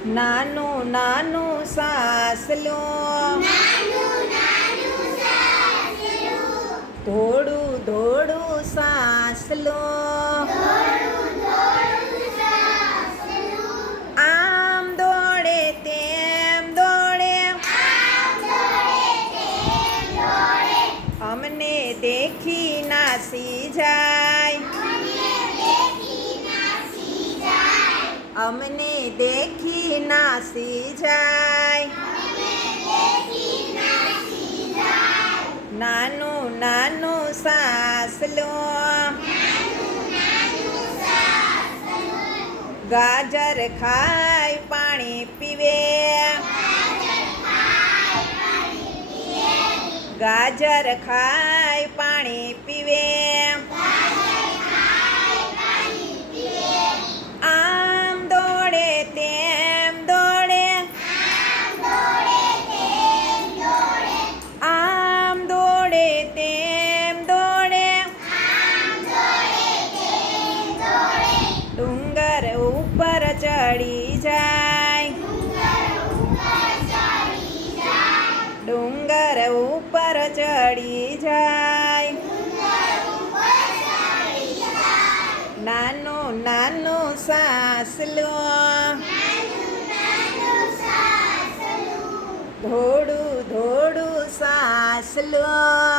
નાનું નાનું સાસલું ધોળું ધોળું સાસલું આમ દોડે તેમ દોડે અમને દેખી નાસી જાય અમને દેખી નાસી જાય નાનું નાનું સાસલું ગાજર ખાય પાણી પીવે ગાજર ખાય પાણી પીવે આમ દોડે તેમ દોડે આમ દોડે તેમ દોડે ડુંગર ઉપર ચડી જાય ડુંગર ઉપર ચડી જાય નાનું નાનું સાસલું ધોળું ધોળું સાસલું